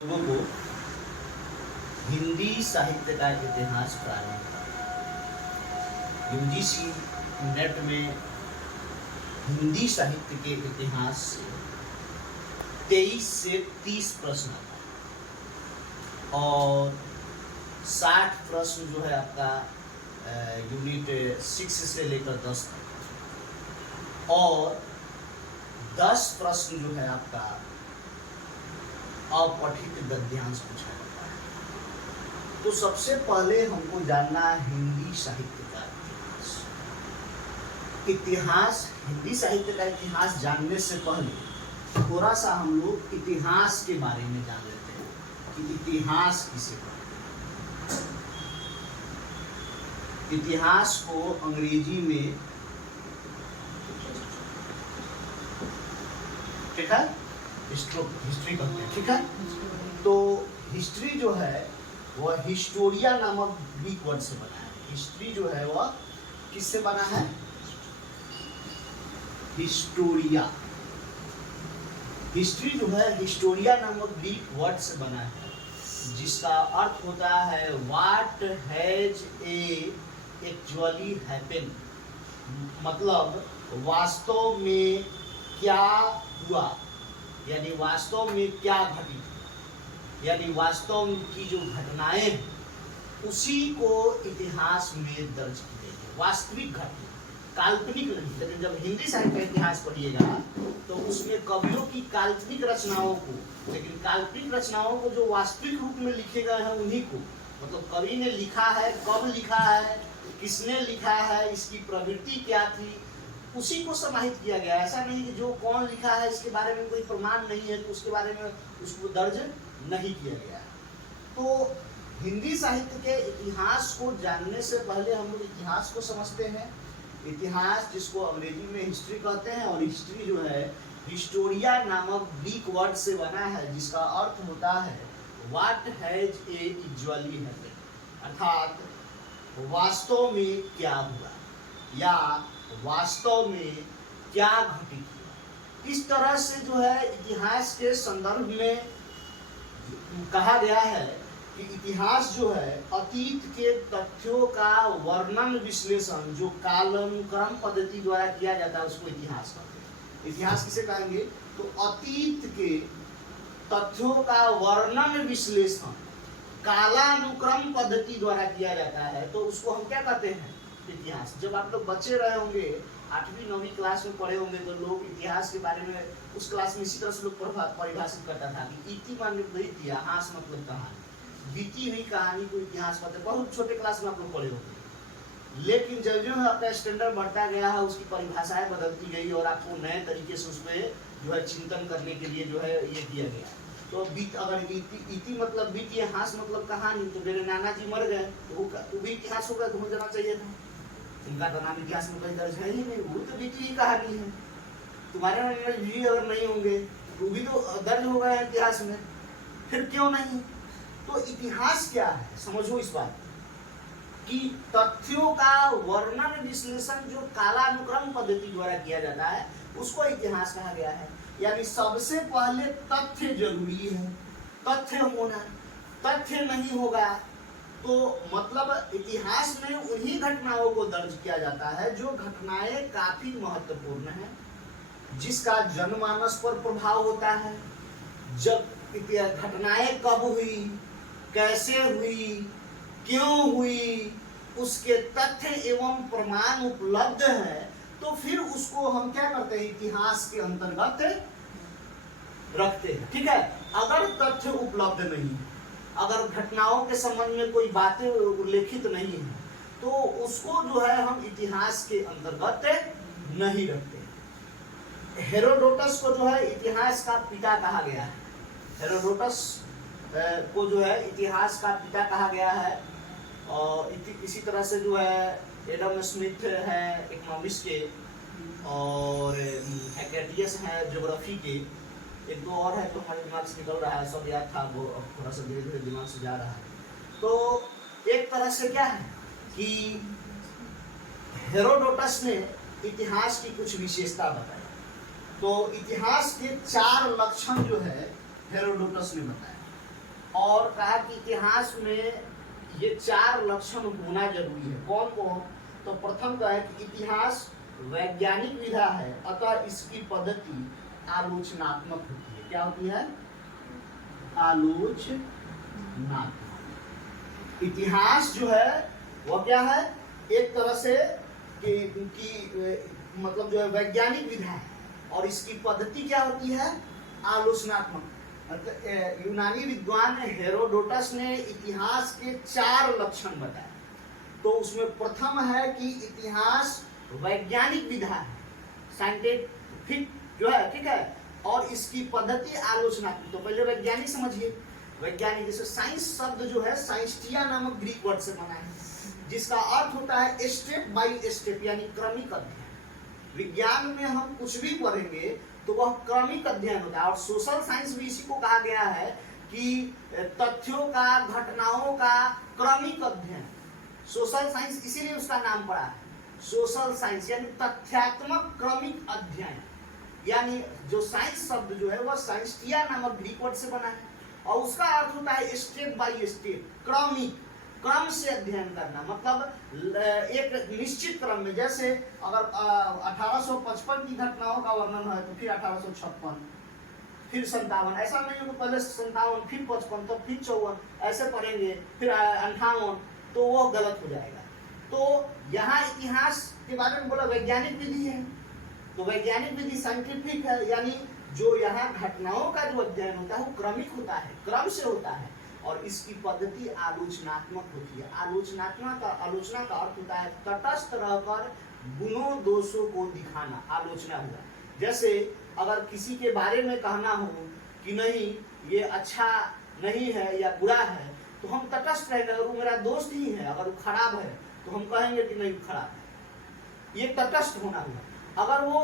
लोगों को हिंदी साहित्य का इतिहास प्रारंभ था। यूजीसी नेट में हिंदी साहित्य के इतिहास से 23 से 30 प्रश्न आता और 60 प्रश्न जो है आपका यूनिट 6 से लेकर 10 तक और 10 प्रश्न जो है आपका अपठित गद्यांश पूछा जाता है। तो सबसे पहले हमको जानना है हिंदी साहित्य का इतिहास। हिंदी साहित्य का इतिहास जानने से पहले थोड़ा सा हम लोग इतिहास के बारे में जान लेते हैं कि इतिहास किसे कहते हैं। इतिहास को अंग्रेजी में ठीक है हिस्ट्री कहते हैं। ठीक है, तो हिस्ट्री जो है वह हिस्टोरिया नामक ग्रीक वर्ड से बना है। हिस्ट्री जो है वह किससे बना है? हिस्टोरिया। हिस्ट्री जो है हिस्टोरिया नामक ग्रीक वर्ड से बना है, जिसका अर्थ होता है व्हाट हैज एक्चुअली हैपेंड, मतलब वास्तव में क्या हुआ, यानी वास्तव में क्या घटित, यानी वास्तव की जो घटनाएं हैं उसी को इतिहास में दर्ज की गई है। वास्तविक घटना, काल्पनिक नहीं। लेकिन जब हिंदी साहित्य का इतिहास पढ़िएगा तो उसमें कवियों की काल्पनिक रचनाओं को, लेकिन काल्पनिक रचनाओं को जो वास्तविक रूप में लिखे गए हैं उन्हीं को, मतलब कवि ने लिखा है, कब लिखा है, किसने लिखा है, इसकी प्रवृत्ति क्या थी, उसी को समाहित किया गया। ऐसा नहीं कि जो कौन लिखा है इसके बारे में कोई प्रमाण नहीं है तो उसके बारे में उसको दर्ज नहीं किया गया। तो हिंदी साहित्य के इतिहास को जानने से पहले हम लोग इतिहास को समझते हैं। इतिहास जिसको अंग्रेजी में हिस्ट्री कहते हैं, और हिस्ट्री जो है हिस्टोरिया नामक ग्रीक वर्ड से बना है, जिसका अर्थ होता है व्हाट हैज एक्चुअली हैपेंड, अर्थात वास्तव में क्या हुआ या वास्तव में क्या घटित हुआ। इस तरह से जो है इतिहास के संदर्भ में कहा गया है कि इतिहास जो है अतीत के तथ्यों का वर्णन विश्लेषण जो कालानुक्रम पद्धति द्वारा किया जाता है उसको इतिहास कहते हैं। इतिहास किसे कहेंगे? तो अतीत के तथ्यों का वर्णन विश्लेषण कालानुक्रम पद्धति द्वारा किया जाता है तो उसको हम क्या कहते हैं? इतिहास। जब आप लोग बच्चे रहे होंगे 8वीं 9वीं क्लास में पढ़े होंगे तो लोग इतिहास के बारे में उस क्लास में इसी तरह से लोग परिभाषित करता था कि इति मान इतिहास मतलब कहानी, बीती हुई कहानी को इतिहास कहते हैं। बहुत छोटे क्लास में आप लोग पढ़े होंगे, लेकिन जब जो है आपका स्टैंडर्ड बढ़ता गया है उसकी परिभाषाएं बदलती गई और आपको नए तरीके से उस पर जो है चिंतन करने के लिए जो है ये किया गया। तो अगर इति मतलब बीती, हास मतलब कहानी, तो मेरे नाना जी मर गए तो वो भी इतिहास होगा, तो हो जाना चाहिए था। उनका तो नाम इतिहास में कहीं दर्ज है ही नहीं, वो तो बीती ही कहानी है। तुम्हारे नाना जी अगर नहीं होंगे तो भी तो दर्ज हो गए इतिहास में, फिर क्यों नहीं? तो इतिहास क्या है समझो इस बात कि तथ्यों का वर्णन विश्लेषण जो कालानुक्रम पद्धति द्वारा किया जाता है उसको इतिहास कहा गया है। यानी सबसे पहले तथ्य जरूरी है, तथ्य होना, तथ्य नहीं होगा तो मतलब इतिहास में उन्हीं घटनाओं को दर्ज किया जाता है जो घटनाएं काफी महत्वपूर्ण है, जिसका जनमानस पर प्रभाव होता है। जब घटनाएं कब हुई, कैसे हुई, क्यों हुई, उसके तथ्य एवं प्रमाण उपलब्ध है तो फिर उसको हम क्या करते हैं? इतिहास के अंतर्गत रखते हैं। ठीक है, अगर तथ्य उपलब्ध नहीं है, अगर घटनाओं के संबंध में कोई बातें उल्लेखित नहीं है तो उसको जो है हम इतिहास के अंतर्गत नहीं रखते। हेरोडोटस को जो है इतिहास का पिता कहा गया है। हेरोडोटस को जो है इतिहास का पिता कहा गया है। और इसी तरह से जो है एडम स्मिथ है इकोनॉमिक्स के, और हैकेटियस है ज्योग्राफी के, एक दो और है जो हमारे दिमाग से निकल रहा है, सब याद था वो थोड़ा सा धीरे धीरे दिमाग से जा रहा है। तो एक तरह से क्या है कि हेरोडोटस ने इतिहास की कुछ विशेषता बताई। तो इतिहास के 4 लक्षण जो है हेरोडोटस ने बताया। और कहा कि इतिहास में ये 4 लक्षण होना जरूरी है। कौन कौन? तो प्रथम का है कि इतिहास वैज्ञानिक विधा है, अतः इसकी पद्धति आलोचनात्मक होती है। क्या होती है? आलोचनात्मक। इतिहास जो है वह क्या है? एक तरह से कि मतलब जो है वैज्ञानिक विधा है, और इसकी पद्धति क्या होती है? आलोचनात्मक। मतलब यूनानी विद्वान हेरोडोटस ने इतिहास के 4 लक्षण बताए। तो उसमें प्रथम है कि इतिहास वैज्ञानिक विधा है, साइंटिफिक जो है, ठीक है, और इसकी पद्धति आलोचनात्मक। तो पहले वैज्ञानिक समझिए। वैज्ञानिक जैसे साइंस शब्द जो है साइंस्टिया नामक ग्रीक वर्ड से बना है, जिसका अर्थ होता है स्टेप बाय स्टेप, यानी क्रमिक अध्ययन। विज्ञान में हम कुछ भी पढ़ेंगे तो वह क्रमिक अध्ययन होता है, और सोशल साइंस भी इसी को कहा गया है कि तथ्यों का, घटनाओं का क्रमिक अध्ययन। सोशल साइंस इसीलिए उसका नाम पड़ा है सोशल साइंस, यानी तथ्यात्मक क्रमिक अध्ययन। यानी जो साइंस शब्द जो है वह साइंस्टिया नामक ग्रीक वर्ड से बना है, और उसका अर्थ होता है स्टेप बाय स्टेप, क्रमिक, क्रम से अध्ययन करना। मतलब एक निश्चित क्रम में, जैसे अगर 1855 की घटनाओं का वर्णन है तो फिर 1856, फिर 57, ऐसा नहीं हो तो पहले 57, फिर 55, तो फिर 54, ऐसे पढ़ेंगे, फिर 58, तो वो गलत हो जाएगा। तो यहाँ इतिहास के बारे में बोला वैज्ञानिक विधि है, तो वैज्ञानिक विधि साइंटिफिक है, यानी जो यहाँ घटनाओं का जो अध्ययन होता है वो क्रमिक होता है, क्रम से होता है, और इसकी पद्धति आलोचनात्मक होती है। आलोचना का अर्थ होता है तटस्थ रहकर गुणों दोषों को दिखाना, आलोचना हुआ। जैसे अगर किसी के बारे में कहना हो कि नहीं ये अच्छा नहीं है या बुरा है, तो हम तटस्थ रहेंगे। अगर वो मेरा दोस्त ही है, अगर वो खराब है तो हम कहेंगे कि नहीं खराब है, ये तटस्थ होना हुआ। अगर वो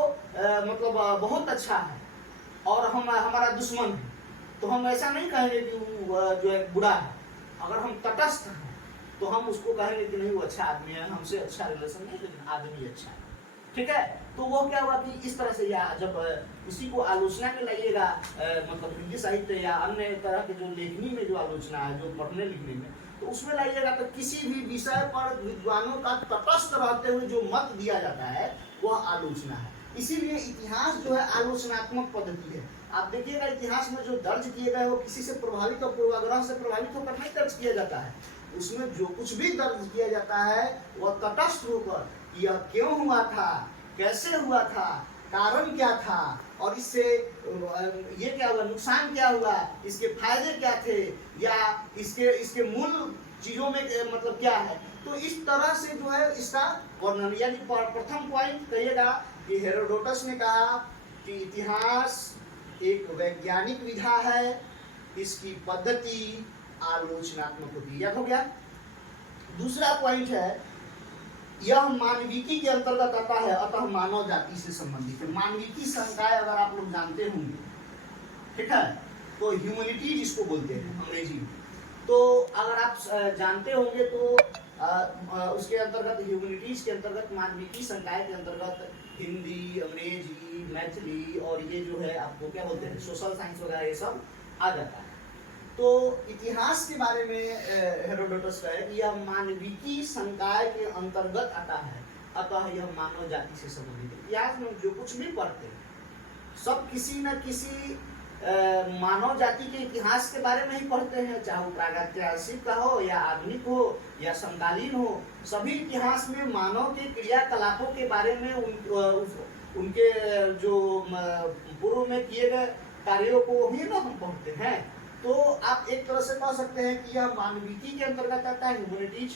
मतलब बहुत अच्छा है और हमारा दुश्मन है, तो हम ऐसा नहीं कहेंगे कि वो जो है बुरा है। अगर हम तटस्थ हैं तो हम उसको कहेंगे कि नहीं वो अच्छा आदमी है, हमसे अच्छा रिलेशन नहीं, लेकिन आदमी अच्छा है, ठीक है। तो वो क्या हुआ कि इस तरह से, या जब किसी को आलोचना में लाइएगा, मतलब हिंदी साहित्य या अन्य तरह के जो लेखनी में जो आलोचना है, जो पढ़ने लिखने में, तो उसमें लाइएगा तो किसी भी विषय पर विद्वानों का तटस्थ रहते हुए जो मत दिया जाता है वह आलोचना है। इसीलिए इतिहास जो है आलोचनात्मक पद्धति है। आप देखिएगा इतिहास में जो दर्ज किए गए वो किसी से प्रभावित और पूर्वाग्रह से प्रभावित होकर नहीं दर्ज किया जाता है। उसमें जो कुछ भी दर्ज किया जाता है वह तटस्थ होकर यह क्यों हुआ था, कैसे हुआ था, कारण क्या था, और इससे ये क्या हुआ, नुकसान क्या हुआ, इसके फायदे क्या थे, या इसके मूल चीजों में मतलब क्या है। तो इस तरह से जो है इसका वर्णन, यानी प्रथम पॉइंट कहिएगा कि हेरोडोटस ने कहा कि इतिहास एक वैज्ञानिक विधा है, इसकी पद्धति आलोचनात्मक होती है। याद हो गया। दूसरा पॉइंट है यह मानविकी के अंतर्गत आता है, अतः मानव जाति से संबंधित है। मानविकी संकाय अगर आप लोग जानते होंगे, ठीक है, तो ह्यूमैनिटी जिसको बोलते हैं अंग्रेजी में, तो अगर आप जानते होंगे तो उसके अंतर्गत, ह्यूमैनिटीज के अंतर्गत, मानविकी संकाय के अंतर्गत हिंदी, अंग्रेजी, मैथिली और ये जो है आपको क्या बोलते हैं सोशल साइंस वगैरह, ये सब आ जाता है। तो इतिहास के बारे में हेरोडोटस का है कि यह मानविकी संकाय के अंतर्गत आता है, अतः यह मानव जाति से संबंधित है। इतिहास में जो कुछ भी पढ़ते हैं सब किसी न किसी मानव जाति के इतिहास के बारे में ही पढ़ते हैं, चाहे वो प्रागैतिहासिक का हो या आधुनिक हो या समकालीन हो। सभी इतिहास में मानव के क्रियाकलापों के बारे में उनके जो पूर्व में किए गए कार्यों को ही ना हम पढ़ते हैं। तो आप एक तरह से कह सकते हैं कि यह मानविकी के अंतर्गत आता है, ह्यूमैनिटीज,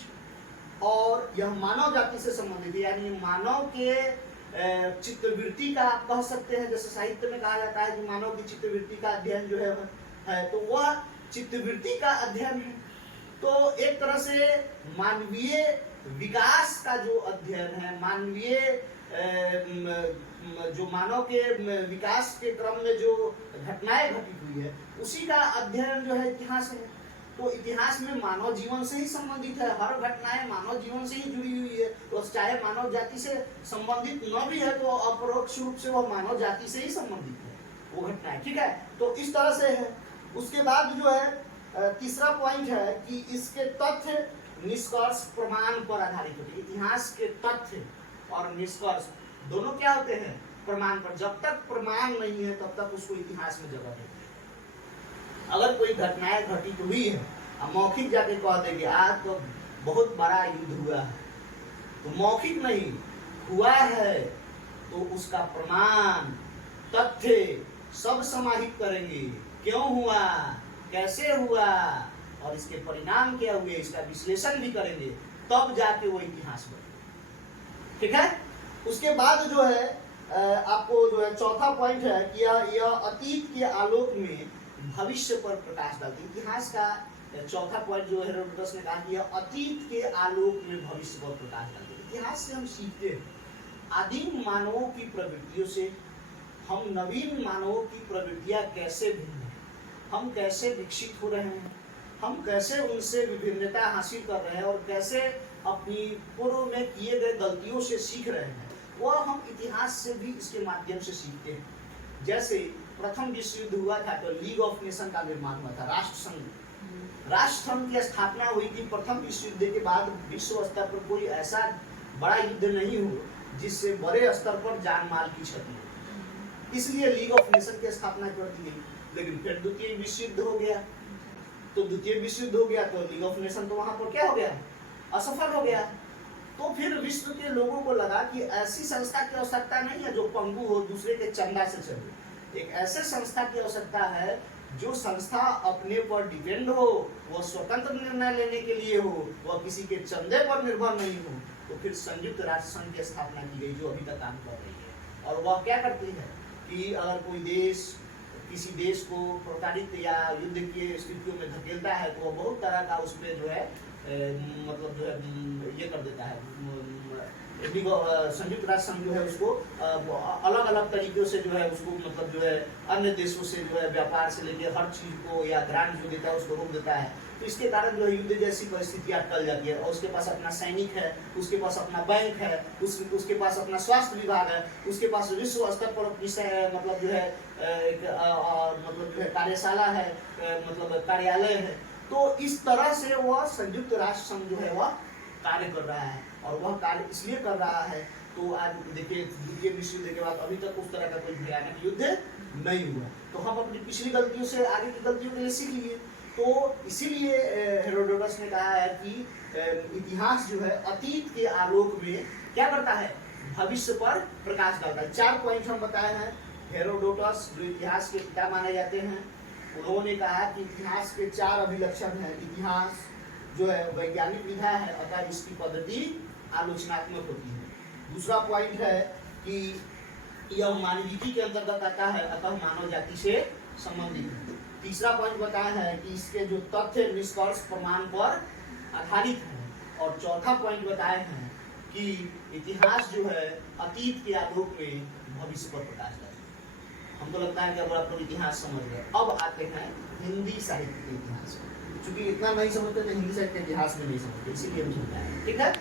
और यह मानव जाति से संबंधित है, यानी मानव के चित्तवृत्ति का आप कह सकते हैं। जैसे साहित्य में कहा जाता है कि मानव की चित्तवृत्ति का अध्ययन जो है तो वह चित्तवृत्ति का अध्ययन है। तो एक तरह से मानवीय विकास का जो अध्ययन है, मानवीय जो मानव के विकास के क्रम में जो घटनाएं घटित हुई है उसी का अध्ययन जो है इतिहास है। तो इतिहास में मानव जीवन से ही संबंधित है, हर घटनाएं मानव जीवन से ही जुड़ी हुई है। तो चाहे मानव जाति से संबंधित न भी है तो अपरोक्ष रूप से वह मानव जाति से ही संबंधित है वो घटनाएं, ठीक है। तो इस तरह से है। उसके बाद जो है तीसरा पॉइंट है कि इसके तथ्य निष्कर्ष प्रमाण पर आधारित होते हैं। इतिहास के तथ्य और निष्कर्ष दोनों क्या होते हैं? प्रमाण पर। जब तक प्रमाण नहीं है तब तक उसको इतिहास में जगह नहीं है। अगर कोई घटनाएं घटित हुई है, अब मौखिक जाके कह देंगे आज तो बहुत बड़ा युद्ध हुआ है, तो मौखिक नहीं हुआ है तो उसका प्रमाण तथ्य सब समाहित करेंगे। क्यों हुआ, कैसे हुआ और इसके परिणाम क्या हुए, इसका विश्लेषण भी करेंगे, तब जाके वो इतिहास बने। ठीक है। उसके बाद जो है आपको जो है चौथा पॉइंट है कि यह अतीत के आलोक में भविष्य पर प्रकाश डालती है। इतिहास का चौथा पॉइंट जो हेरोडोटस ने कहा कि यह अतीत के आलोक में भविष्य पर प्रकाश डालती है। इतिहास से हम सीखते हैं आदिम मानवों की प्रवृत्तियों से, हम नवीन मानवों की प्रवृत्तियां कैसे भिन्न है, हम कैसे विकसित हो रहे हैं, हम कैसे उनसे विभिन्नता हासिल कर रहे हैं और कैसे अपनी पूर्व में किए गए गलतियों से सीख रहे हैं, वह हम इतिहास से भी इसके माध्यम से सीखते हैं। जैसे प्रथम विश्व युद्ध हुआ था तो लीग ऑफ नेशन का निर्माण हुआ था, राष्ट्र संघ की स्थापना हुई थी। प्रथम विश्व युद्ध के बाद विश्व स्तर पर कोई ऐसा बड़ा युद्ध नहीं हुआ जिससे बड़े स्तर पर जान माल की क्षति हो, इसलिए लीग ऑफ नेशन की स्थापना कर दी गई। लेकिन फिर द्वितीय विश्व युद्ध हो गया, तो द्वितीय विश्व युद्ध हो गया तो लीग ऑफ नेशन तो वहां पर क्या हो गया, असफल हो गया। तो फिर विश्व के लोगों को लगा कि ऐसी संस्था की आवश्यकता नहीं है जो पंगु हो, दूसरे के चंदा से चले। एक ऐसे संस्था की आवश्यकता है जो संस्था अपने पर डिपेंड हो, वह स्वतंत्र निर्णय लेने के लिए हो, वह किसी के चंदे पर निर्भर नहीं हो। तो फिर संयुक्त राष्ट्र संघ की स्थापना की गई जो अभी तक काम कर रही है। और वह क्या करती है कि अगर कोई देश किसी देश को प्रताड़ित या युद्ध की स्थितियों में धकेलता है तो वह बहुत तरह का उस पर जो है मतलब जो है ये कर देता है। संयुक्त राष्ट्र संघ जो है उसको अलग अलग तरीकों से जो है उसको मतलब जो है अन्य देशों से जो है व्यापार से लेकर हर चीज को या ग्रांट जो देता है उसको रोक देता है। तो इसके कारण जो है युद्ध जैसी परिस्थितियां टल जाती है। और उसके पास अपना सैनिक है, उसके पास अपना बैंक है, उसके पास अपना स्वास्थ्य विभाग है, उसके पास विश्व स्तर पर मतलब जो है एक मतलब जो है कार्यशाला है, मतलब कार्यालय है। तो इस तरह से वह संयुक्त राष्ट्र संघ जो है वह कार्य कर रहा है। और वह कार्य इसलिए कर रहा है तो आज देखिए द्वितीय विश्व युद्ध के बाद अभी तक उस तरह का कोई भयानक युद्ध नहीं हुआ। तो हम अपनी पिछली गलतियों से आगे की गलतियों के लिए सीख लिए। तो इसीलिए हेरोडोटस ने कहा है कि इतिहास जो है अतीत के आलोक में क्या करता है, भविष्य पर प्रकाश डालता है। 4 पॉइंट हम बताए हैं। हेरोडोटस जो इतिहास के पिता माने जाते हैं, उन्होंने कहा कि इतिहास के 4 अभिलक्षण हैं। इतिहास जो है वैज्ञानिक विधा है, अतः इसकी पद्धति आलोचनात्मक होती है। दूसरा पॉइंट है कि यह मानविकी के अंतर्गत आता है, अतः मानव जाति से संबंधित है। तीसरा पॉइंट बताया है कि इसके जो तथ्य निष्कर्ष प्रमाण पर आधारित है। और चौथा पॉइंट बताए हैं कि इतिहास जो है अतीत के आलोक में भविष्य पर प्रकाश डालता है। हमको लगता है कि अब आप लोग इतिहास समझ गए। अब आते हैं हिंदी साहित्य के इतिहास में। चूंकि इतना नहीं समझते तो हिंदी साहित्य के इतिहास में नहीं समझते, इसीलिए हम समझाएं। ठीक है।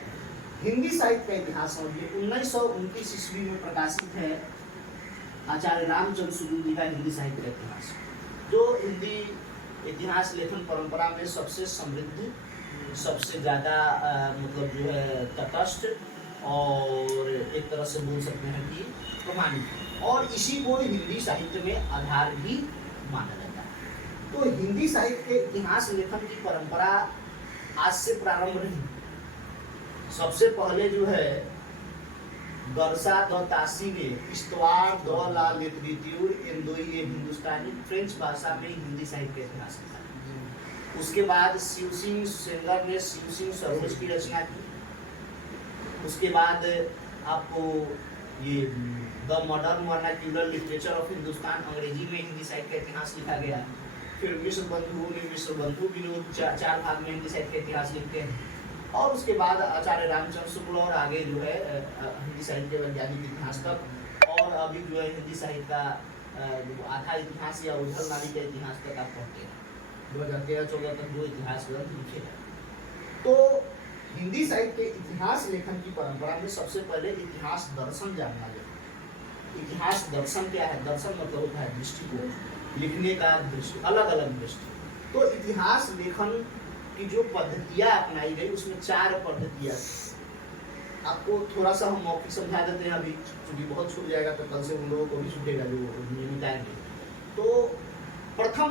हिंदी साहित्य का इतिहास समझिए। 1929 ईस्वी में प्रकाशित है आचार्य रामचंद्र शुक्ल जी का हिंदी साहित्य का इतिहास, जो हिंदी इतिहास लेखन परंपरा में सबसे समृद्ध, सबसे ज़्यादा मतलब जो है तटस्थ और एक तरह से बोल सकते हैं कि प्रमाणित है। और इसी को हिंदी साहित्य में आधार भी माना जाता है। तो हिंदी साहित्य के इतिहास लेखन की परंपरा आज से प्रारंभ रही। सबसे पहले जो है गरसा द तासी ने इस्तवार द ला लिटरेचर इंदोई हिंदुस्तानी फ्रेंच भाषा में हिंदी साहित्य का इतिहास लिखा। उसके बाद शिव सिंह सेंगर ने शिव सिंह सरोज की रचना की। उसके बाद आपको ये the modern vernacular literature of Hindustan अंग्रेजी में हिंदी साहित्य का इतिहास लिखा गया। फिर मिश्र बंधुओं ने मिश्र बंधु विनोद 4 भाग में हिंदी साहित्य का इतिहास लिखते हैं। और उसके बाद आचार्य रामचंद्र शुक्ल और आगे जो है हिंदी साहित्य के वैज्ञानिक इतिहास तक, और अभी जो है हिंदी साहित्य का आधा इतिहास या उथल नाली का इतिहास तक आप पढ़ते हैं। 2013-14 तक जो इतिहास ग्रंथ लिखे हैं। तो हिंदी साहित्य के इतिहास लेखन की परंपरा में सबसे पहले इतिहास दर्शन जानना जरूरी। इतिहास दर्शन क्या है? दर्शन मतलब होता है दृष्टिकोण, लिखने का दृष्टि, अलग अलग दृष्टि। तो इतिहास लेखन की जो पद्धतियां अपनाई गई उसमें 4 पद्धतियां। आपको थोड़ा सा हम मौखिक समझा देते हैं अभी, क्योंकि बहुत छूट जाएगा तो कल से उन लोगों को भी छूटेगा जो नियमित आएंगे। तो प्रथम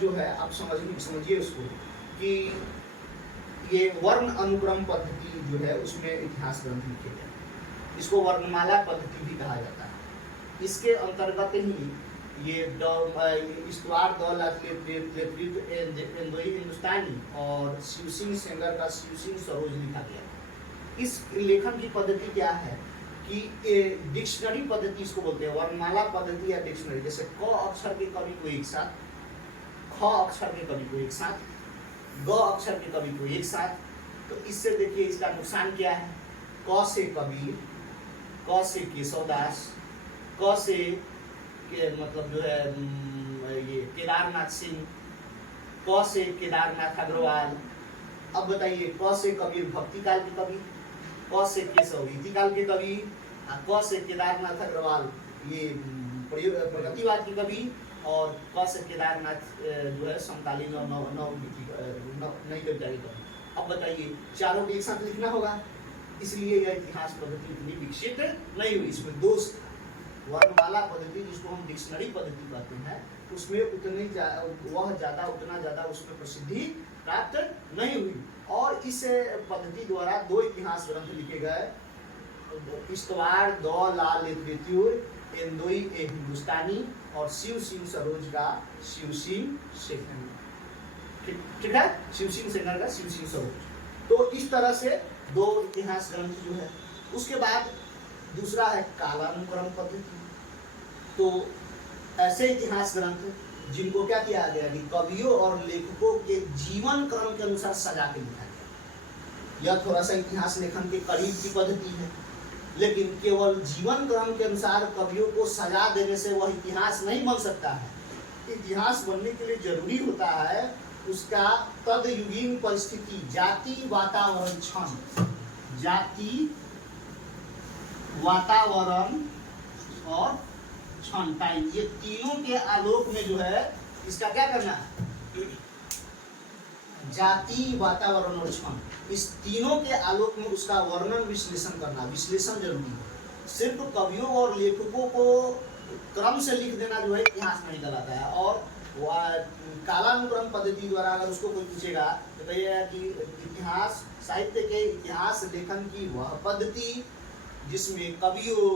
जो है आप समझिए उसको कि ये वर्ण अनुक्रम पद्धति जो है उसमें इतिहास ग्रंथ लिखे गए। इसको वर्णमाला पद्धति भी कहा जाता है। इसके अंतर्गत ही ये इस्तवार दौल हिंदुस्तानी और शिव सिंह सेंगर का शिव सिंह सरोज लिखा गया। इस लेखन की पद्धति क्या है कि डिक्शनरी पद्धति इसको बोलते हैं, वर्णमाला पद्धति या डिक्शनरी। जैसे क अक्षर के कवि को एक साथ, ख अक्षर के कवि को एक साथ, ग अक्षर के कवि को एक साथ। तो इससे देखिए इसका नुकसान क्या है। क से कबीर, क से केशवदास, क से के मतलब जो है ये केदारनाथ सिंह, क से केदारनाथ अग्रवाल। अब बताइए क से कबीर भक्ति काल के कवि, क से केशव रीतिकाल के कवि, क से केदारनाथ अग्रवाल ये प्रगतिवाद के कवि, और क से केदारनाथ जो है समकालीन और नई कविता के कवि। अब बताइए चारों को एक साथ लिखना होगा, इसलिए यह इतिहास पद्धति इतनी विकसित नहीं हुई। इसमें दोष था। वर्णमाला पद्धति जिसको हम डिक्शनरी पद्धति कहते हैं उसमें उतना ज्यादा उसमें प्रसिद्धि प्राप्त नहीं हुई। और इस पद्धति द्वारा 2 इतिहास ग्रंथ लिखे गए, इस्तवार दौलाल एंदोई ए हिंदुस्तानी और शिव सिंह सरोज का शिव सिंह सेंगर। ठीक है, शिव सिंह सेंगर का शिव सिंह सरोज। तो इस तरह से 2 इतिहास ग्रंथ जो है। उसके बाद दूसरा है कालानुक्रम पद्धति। तो ऐसे इतिहास ग्रंथ जिनको क्या किया गया कि कवियों और लेखकों के जीवन क्रम के अनुसार सजा के लिखा गया। यह थोड़ा सा इतिहास लेखन के करीब की पद्धति है, लेकिन केवल जीवन क्रम के अनुसार कवियों को सजा देने से वह इतिहास नहीं बन सकता है। इतिहास बनने के लिए जरूरी होता है उसका तदयुगीन परिस्थिति, जाति, वातावरण, क्षण, जाति, वातावरण और क्षण, टाइम, ये तीनों के आलोक में जो है इसका क्या करना है। जाति, वातावरण और क्षण, इस तीनों के आलोक में उसका वर्णन विश्लेषण करना, विश्लेषण जरूरी है। सिर्फ कवियों और लेखकों को क्रम से लिख देना जो है इतिहास नहीं कहलाता है। और कालानुक्रम पद्धति द्वारा अगर उसको कोई पूछेगा तो कहिएगा कि इतिहास साहित्य के इतिहास लेखन की वह पद्धति जिसमें कवियों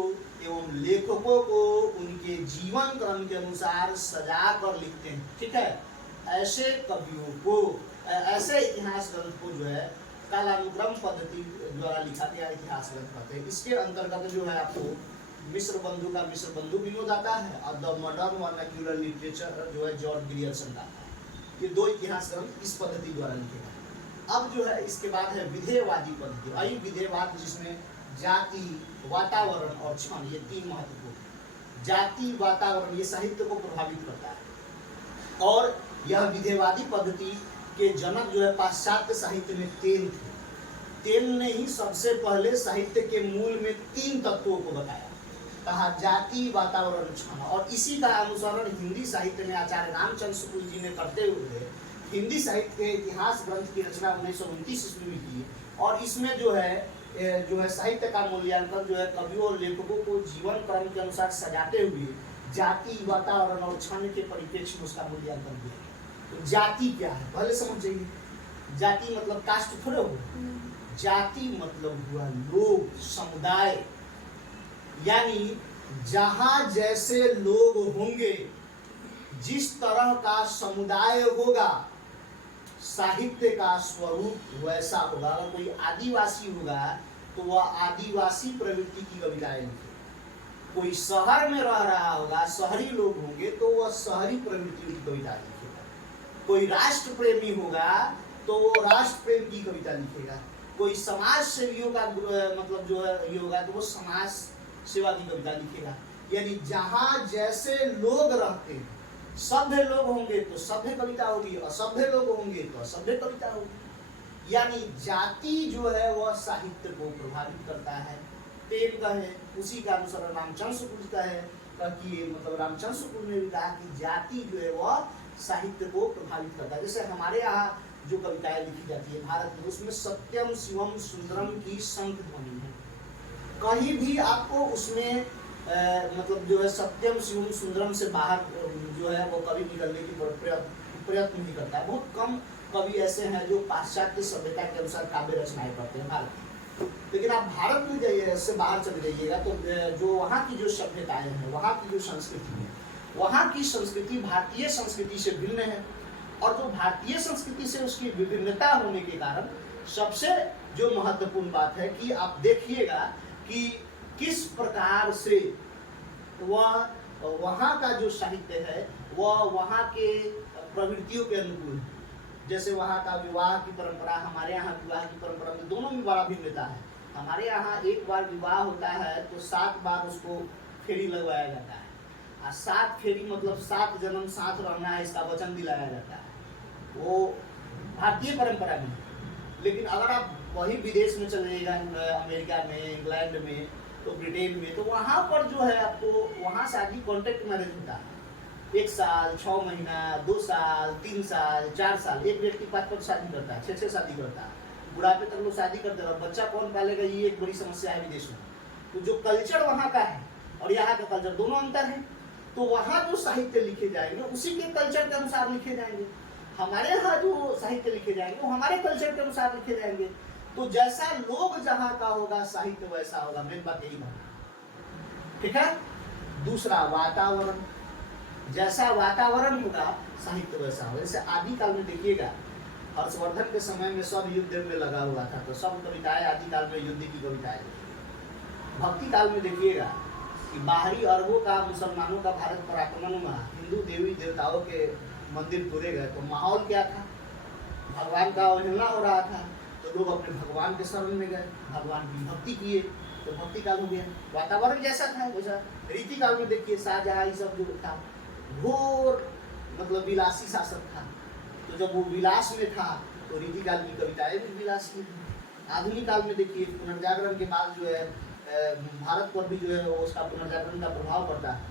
एवं लेखकों को उनके जीवन क्रम के अनुसार सजा कर लिखते हैं। ठीक है, ऐसे कवियों को, ऐसे इतिहास ग्रंथ को जो है कालानुक्रम पद्धति द्वारा लिखा गया इतिहास ग्रंथ कहते हैं। इसके अंतर्गत जो है आपको मिस्र बंधु का मिस्र बंधु विनोद आता है और द मॉडर्न वर्नाक्यूलर लिटरेचर जो है जॉर्ज ग्रियर्सन का आता है। ये 2 इतिहास ग्रंथ इस पद्धति द्वारा लिखे गए। अब जो है इसके बाद है विधेयवादी पद्धति, विधेयवाद, जिसमें जाति, वातावरण और क्षण, ये 3 महत्वपूर्ण। जाति, वातावरण ये साहित्य को प्रभावित करता है। और यह विधेयवादी पद्धति के जनक जो है पाश्चात्य साहित्य में तेल थे। तेल ने ही सबसे पहले साहित्य के मूल में 3 तत्वों को बताया, कहा जाति, वातावरण, क्षण। और इसी का अनुसरण हिंदी साहित्य में आचार्य रामचंद्र शुक्ल जी ने करते हुए हिंदी साहित्य के इतिहास ग्रंथ की रचना 1929 ईस्वी में की। और इसमें जो है साहित्य का मूल्यांकन जो है कवियों और लेखकों को जीवन क्रम के अनुसार सजाते हुए जाति, वातावरण और क्षण के परिप्रेक्ष्य में उसका मूल्यांकन किया। तो जाति क्या है पहले समझ जाइए। जाति मतलब कास्ट थोड़े हो, जाति मतलब हुआ लोग, समुदाय, यानी जहां जैसे लोग होंगे, जिस तरह का समुदाय होगा, साहित्य का स्वरूप वैसा होगा। अगर कोई आदिवासी होगा तो वह आदिवासी प्रवृत्ति की कविताएं लिखेगा। कोई शहर में रह रहा होगा, शहरी लोग होंगे तो वह शहरी प्रवृत्ति की कविता लिखेगा। कोई राष्ट्र प्रेमी होगा तो वो राष्ट्र प्रेम की कविता लिखेगा। कोई समाज सेवियों का मतलब जो है ये होगा तो वो समाज सेवा की कविता लिखेगा। यानी जहां जैसे लोग रहते हैं, सभ्य लोग होंगे तो सभ्य कविता होगी, असभ्य लोग होंगे तो असभ्य कविता होगी। यानी जाति जो है वह साहित्य को प्रभावित करता है। तेल का है, उसी का अनुसरण रामचंद्र शुक्ल का है कि मतलब रामचंद्र शुक्ल ने भी कहा कि जाति जो है वह साहित्य को प्रभावित करता है। जैसे हमारे यहाँ जो कविताएं लिखी जाती है भारत में, उसमें सत्यम शिवम सुंदरम की शंख ध्वनि है। कहीं भी आपको उसमें मतलब जो है सत्यम शिवम सुंदरम से बाहर जो है वो कवि निकलने की प्रयत्न नहीं करता है। बहुत कम कवि ऐसे हैं जो पाश्चात्य सभ्यता के अनुसार काव्य रचनाएं करते हैं भारत में। लेकिन आप भारत में जाइए, इससे बाहर चले जाइएगा तो जो वहाँ की जो सभ्यताएं हैं, वहाँ की जो संस्कृति है, वहाँ की संस्कृति भारतीय संस्कृति से भिन्न है। और जो भारतीय संस्कृति से उसकी विभिन्नता होने के कारण सबसे जो महत्वपूर्ण बात है कि आप देखिएगा कि किस प्रकार से वह वहाँ का जो साहित्य है वह वहाँ के प्रवृत्तियों के अनुकूल है। जैसे वहाँ का विवाह की परंपरा, हमारे यहाँ विवाह की परंपरा में दोनों में बड़ा भिन्नता है। हमारे यहाँ एक बार विवाह होता है तो 7 बार उसको फेरी लगवाया जाता है। 7 फेरी मतलब 7 जन्म साथ रहना है, इसका वचन दिलाया जाता है। वो भारतीय परंपरा में। लेकिन अगर आप वही विदेश में चले जाइएगा, अमेरिका में, इंग्लैंड में, तो ब्रिटेन में, तो वहाँ पर जो है आपको वहाँ शादी कॉन्ट्रैक्ट मैरिज होता है। 1 साल, 6 महीना, 2 साल, 3 साल, 4 साल, एक व्यक्ति 5 शादी करता है, 6 शादी करता है। बुढ़ापे तक लोग शादी करते हैं। बच्चा कौन पालेगा, ये एक बड़ी समस्या है विदेश में। तो जो कल्चर वहाँ का है और यहाँ का कल्चर, दोनों अंतर है। तो वहाँ जो साहित्य लिखे जाएंगे उसी के कल्चर के अनुसार लिखे जाएंगे। हमारे यहाँ जो साहित्य लिखे जाएंगे वो हमारे कल्चर के अनुसार लिखे जाएंगे। तो जैसा लोग जहाँ का होगा साहित्य वैसा होगा। मेन बात यही है, ठीक है। दूसरा, वातावरण, जैसा वातावरण होगा साहित्य वैसा होगा। जैसे आदिकाल में देखिएगा, हर्षवर्धन के समय में सब युद्ध में लगा हुआ था, तो सब कविताएं आदिकाल में युद्ध की कविताएं। भक्ति काल में देखिएगा कि बाहरी अरबों का, मुसलमानों का भारत पर आक्रमण हुआ, हिंदू देवी देवताओं के मंदिर तोड़े गए, तो माहौल क्या था, भगवान का अवहेलना हो रहा था। तो लोग अपने भगवान के शरण में गए, भगवान की भक्ति किए, तो भक्ति काल हो गया। वातावरण जैसा था वैसा। रीति काल में देखिए शाहजहां ये सब जो था, घोर मतलब विलासी शासक था। तो जब वो विलास में था तो रीति काल की कविताएं भी विलास की थी। आधुनिक काल में देखिए पुनर्जागरण के बाद जो है भारत पर भी जो है उसका पुनर्जागरण का प्रभाव पड़ता है।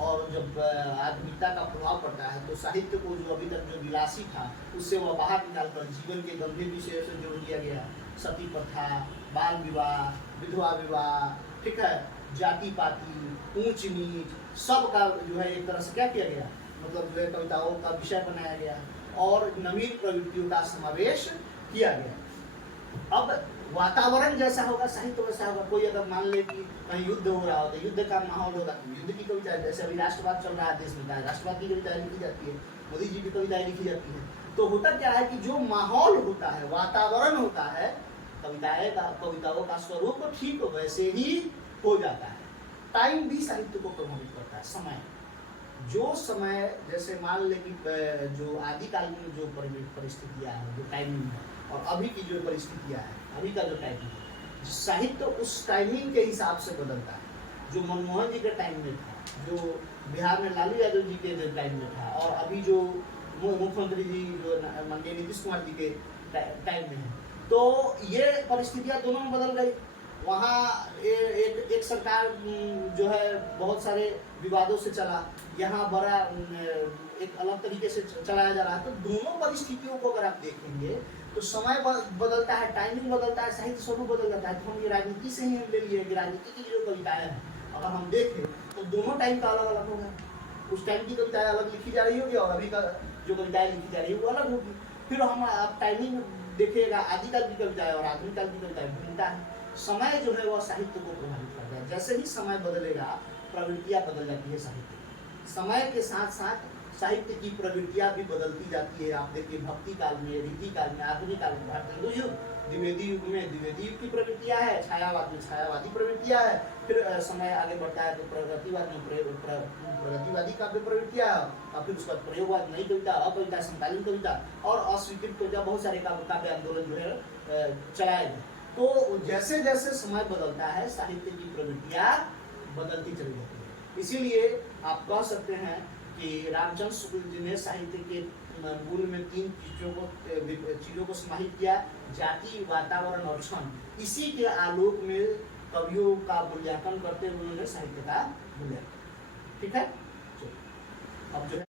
और जब आधुनिकता का प्रभाव पड़ता है तो साहित्य को जो अभी तक जो विलासी था उससे वह बाहर निकालकर जीवन के गंभीर विषयों से जोड़ दिया गया। सती प्रथा, बाल विवाह, विधवा विवाह, ठीक है, जाति पाति, ऊंच नीच, सब का जो है एक तरह से क्या किया गया, मतलब जो है कविताओं का विषय बनाया गया और नवीन प्रवृत्तियों का समावेश किया गया। अब वातावरण जैसा होगा साहित्य वैसा होगा। कोई अगर मान ले कि कहीं युद्ध हो रहा हो तो युद्ध का माहौल होगा तो युद्ध की कविता, जैसे अभी राष्ट्रवाद चल रहा है देश में, राष्ट्रवाद की कविताएं लिखी जाती है, मोदी जी की कविताएं लिखी जाती है। तो होता क्या है कि जो माहौल होता है, वातावरण होता है, कविताओं का स्वरूप ठीक वैसे ही हो जाता है। टाइम भी साहित्य को प्रभावित करता है। समय, जो समय, जैसे मान ले कि जो आदिकाल में जो परिस्थितियाँ हैं, जो टाइमिंग है, और अभी की जो परिस्थितियाँ हैं, अभी का जो टाइमिंग है, साहित्य उस टाइमिंग के हिसाब से बदलता है। जो मनमोहन जी के टाइम में था, जो बिहार में लालू यादव जी के टाइम में था, और अभी जो मुख्यमंत्री जी जो माननीय नीतीश कुमार जी के टाइम में है, तो ये परिस्थितियाँ दोनों में बदल गई। वहाँ एक सरकार जो है बहुत सारे विवादों से चला, यहाँ बड़ा एक अलग तरीके से चलाया जा रहा है। तो दोनों परिस्थितियों को अगर आप देखेंगे तो समय बदलता है, टाइमिंग बदलता है, साहित्य स्वरूप बदल जाता है। तो हम ये राजनीति से ही हम ले लिए कि राजनीति की जो कविताएं हैं अगर हम देखें तो दोनों टाइम का अलग अलग होगा। उस टाइम की कविताएं अलग लिखी जा रही होगी और अभी का जो कविताएं लिखी जा रही है वो अलग होगी। फिर हम आप टाइमिंग देखिएगा, आदिकाल की कविताएं और आधुनिक काल की कविताएं भिन्नता है। समय जो है वह साहित्य को प्रभावित करता है। जैसे ही समय बदलेगा प्रवृत्तियाँ बदल जाती है साहित्य। समय के साथ साथ साहित्य की प्रवृत्तियाँ भी बदलती जाती है। आप देखिए भक्ति काल में, रीति काल में, आधुनिक काल में, भारत युग, द्विवेदी युग में द्विवेदी युग की प्रवृत्तियाँ है, छायावाद में छायावादी प्रवृत्तियाँ है। फिर समय आगे बढ़ता है तो प्रगतिवाद में प्रगतिवादी काव्य प्रवृत्तियाँ है, और फिर उसका प्रयोगवाद, नई कविता, अकविता, समकालीन कविता और अस्वीकृत कविता, बहुत सारे काव्य आंदोलन जो है चलाए गए। तो जैसे जैसे समय बदलता है साहित्य की प्रवृत्तियाँ बदलती चली जाती है। इसीलिए आप कह सकते हैं कि रामचंद्र शुक्ल जी ने साहित्य के मूल में 3 चीज़ों को समाहित किया: जाति, वातावरण और क्षण। इसी के आलोक में कवियों का मूल्यांकन करते हुए उन्होंने साहित्य का मूल्यांकन, ठीक है। अब जो है